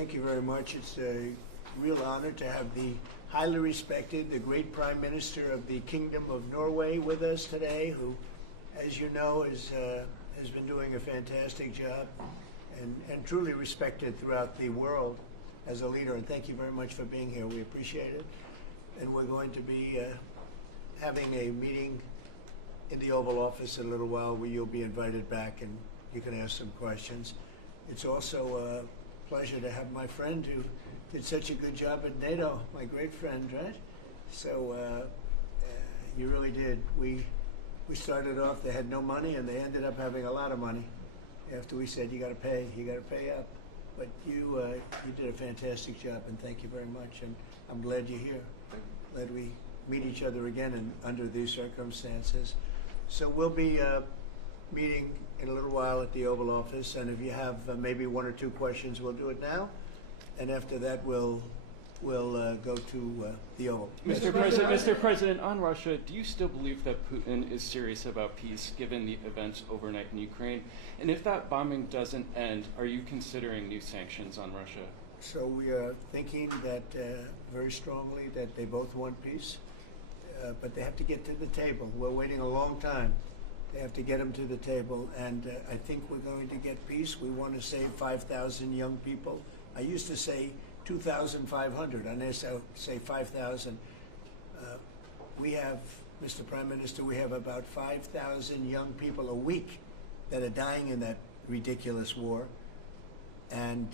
thank you very much. It's a real honor to have the highly respected, the great Prime Minister of the Kingdom of Norway with us today, who, as you know, has been doing a fantastic job and truly respected throughout the world as a leader. And thank you very much for being here. We appreciate it. And we're going to be having a meeting in the Oval Office in a little while where you'll be invited back and you can ask some questions. It's also a pleasure to have my friend who did such a good job at NATO, my great friend, right? So you really did. We started off, they had no money, and they ended up having a lot of money after we said, you got to pay up. But you did a fantastic job, and thank you very much. And I'm glad you're here. Glad we meet each other again under these circumstances. So we'll be meeting in a little while at the Oval Office, and if you have maybe one or two questions, we'll do it now. And after that, we'll go to the Oval. Mr. President, on Russia, do you still believe that Putin is serious about peace, given the events overnight in Ukraine? And if that bombing doesn't end, are you considering new sanctions on Russia? So we are thinking that very strongly that they both want peace, but they have to get to the table. We're waiting a long time. They have to get them to the table, and I think we're going to get peace. We want to save 5,000 young people. I used to say 2,500. I now say 5,000. We have, Mr. Prime Minister, we have about 5,000 young people a week that are dying in that ridiculous war. And,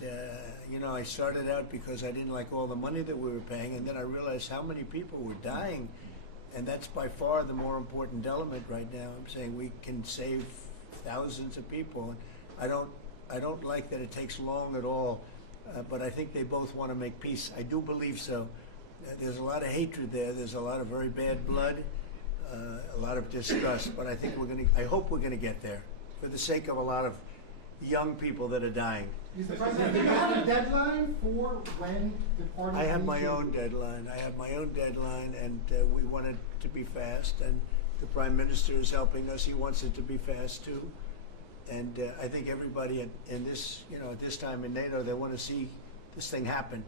you know, I started out because I didn't like all the money that we were paying, and then I realized how many people were dying. And that's by far the more important element right now. I'm saying we can save thousands of people. And I don't like that it takes long at all, but I think they both want to make peace. I do believe so. There's a lot of hatred there. There's a lot of very bad blood, a lot of disgust. But I think I hope we're going to get there for the sake of a lot of young people that are dying. Mr. President, do you have a deadline for when the party? I have my own deadline. I have my own deadline, and we want it to be fast. And the Prime Minister is helping us. He wants it to be fast too. And I think everybody in this, you know, at this time in NATO, they want to see this thing happen.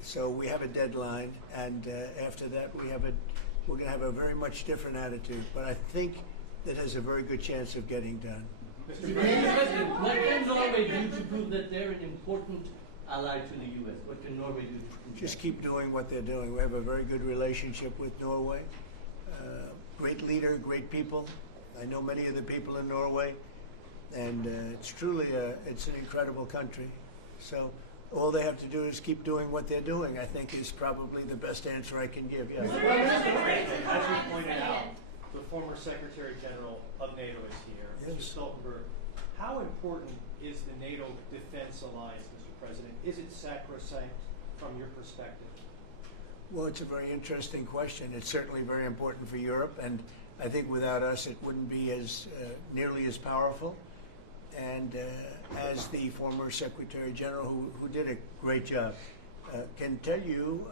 So we have a deadline, and after that, we're going to have a very much different attitude. But I think that has a very good chance of getting done. Mr. President, what can Norway do to prove that they're an important ally to the U.S.? What can Norway do to prove Just that? keep doing what they're doing. We have a very good relationship with Norway. Great leader, great people. I know many of the people in Norway, and it's truly it's an incredible country. So all they have to do is keep doing what they're doing, I think, is probably the best answer I can give. Yes. As we pointed out, the former Secretary General of NATO is here, Mr. Yes. Stoltenberg. How important is the NATO defense alliance, Mr. President? Is it sacrosanct from your perspective? Well, it's a very interesting question. It's certainly very important for Europe, and I think without us it wouldn't be as nearly as powerful. And as the former Secretary General, who did a great job, can tell you,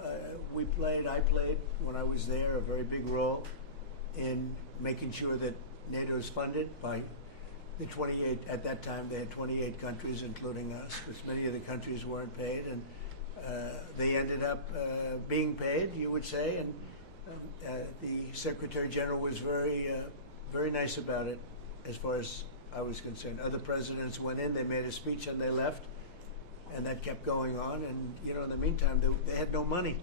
I played when I was there a very big role in making sure that NATO is funded by the 28, at that time they had 28 countries, including us, because many of the countries weren't paid, and they ended up being paid, you would say, and the Secretary General was very nice about it, as far as I was concerned. Other presidents went in, they made a speech, and they left, and that kept going on, and you know, in the meantime, they had no money.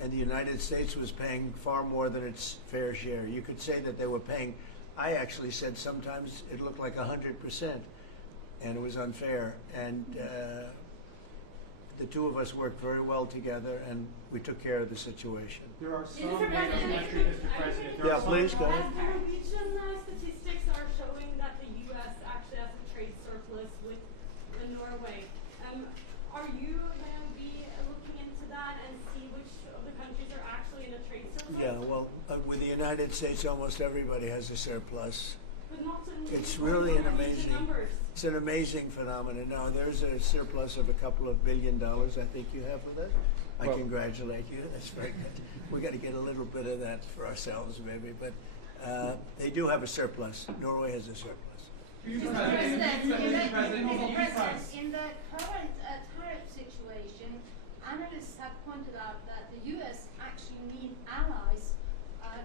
And the United States was paying far more than its fair share. You could say that they were paying, I actually said sometimes it looked like 100%, and it was unfair. And the two of us worked very well together, and we took care of the situation. There are some NATO countries, Mr. President. There Yeah, are some please, go ahead. As the Norwegian statistics are showing that the U.S. actually has a trade surplus with Norway, are you going to be looking into that and see which of the countries are actually in a trade surplus? Yeah, well, with the United States, almost everybody has a surplus. But not in It's really an Norwegian amazing, numbers. it's an amazing phenomenon. Now, there's a surplus of a couple of $2 billion, I think you have with it. I congratulate you. That's very good. We got to get a little bit of that for ourselves, maybe. But they do have a surplus. Norway has a surplus. Mr. President, in the current tariff situation, analysts have pointed out that the U.S. actually need allies.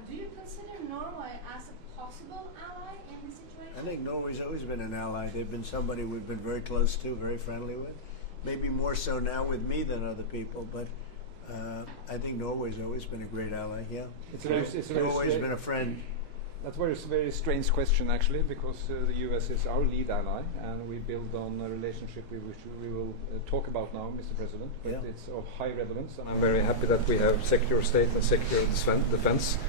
Do you consider Norway as a possible ally in the situation? I think Norway's always been an ally. They've been somebody we've been very close to, very friendly with. Maybe more so now with me than other people, but I think Norway's always been a great ally, yeah. Norway's been a friend. That's a very strange question, actually, because the U.S. is our lead ally, and we build on a relationship which we will talk about now, Mr. President. But Yeah. it's of high relevance, and I'm very happy that we have Secretary of State and Secretary of Defense.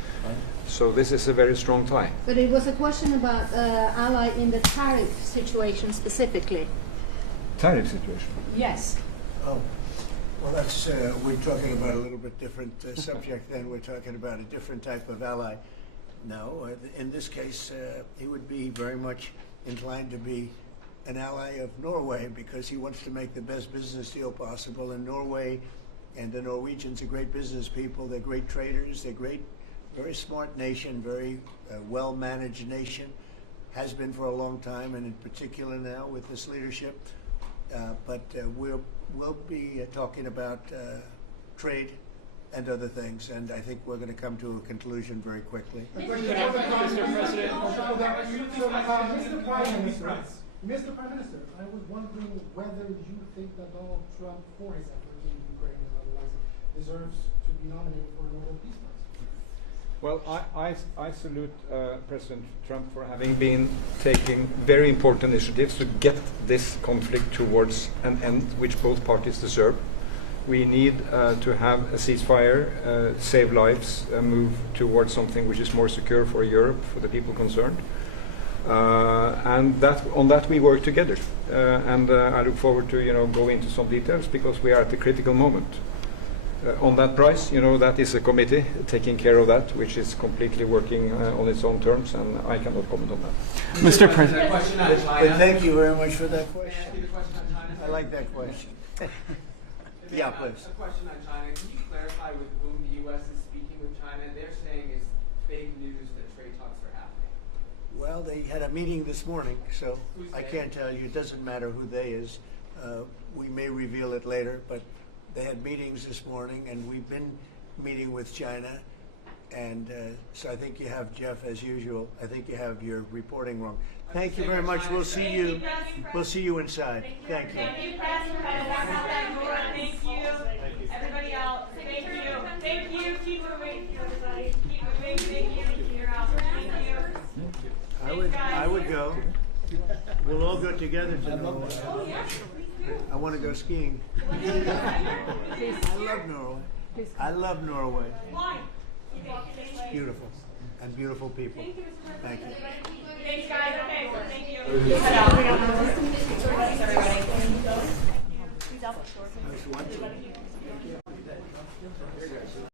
So this is a very strong tie. But it was a question about ally in the tariff situation specifically. Tariff situation. Yes. Oh, well, that's we're talking about a little bit different subject then. We're talking about a different type of ally. No, in this case, he would be very much inclined to be an ally of Norway because he wants to make the best business deal possible. And Norway and the Norwegians are great business people. They're great traders. They're great, very smart nation, very well-managed nation. Has been for a long time, and in particular now with this leadership. But we'll be talking about trade and other things, and I think we're going to come to a conclusion very quickly. Mr. Prime Minister, I was wondering whether you think that Donald Trump, for his efforts in Ukraine and otherwise, deserves to be nominated for a Nobel Peace Prize. Well, I salute President Trump for having been taking very important initiatives to get this conflict towards an end, which both parties deserve. We need to have a ceasefire, save lives, move towards something which is more secure for Europe, for the people concerned. And on that we work together. And I look forward to go into some details because we are at a critical moment. On that price, that is a committee taking care of that, which is completely working on its own terms, and I cannot comment on that. Mr. President. Question on But China. thank you very much for that May I ask question. you the question on China? I like that question. Yeah, please. A question on China. Can you clarify with whom the U.S. is speaking with China? They're saying it's fake news that trade talks are happening. Well, they had a meeting this morning, so Who's I they? can't tell you. It doesn't matter who they is. We may reveal it later, but they had meetings this morning, and we've been meeting with China. And so I think you have, Jeff, as usual, I think you have your reporting wrong. Thank you very much. We'll see you. We'll see you inside. Thank you. Thank you, President. Thank you. Everybody else. Thank you. Thank you. Keep moving, everybody. Keep moving. Thank you. You're out. Thank you. I would go. We'll all go together to Norway. Oh, yeah. I want to go skiing. I love Norway. I love Norway. Why? Beautiful. And beautiful people. Thank you. Thanks, guys. Okay, so thank you. Nice to watch you.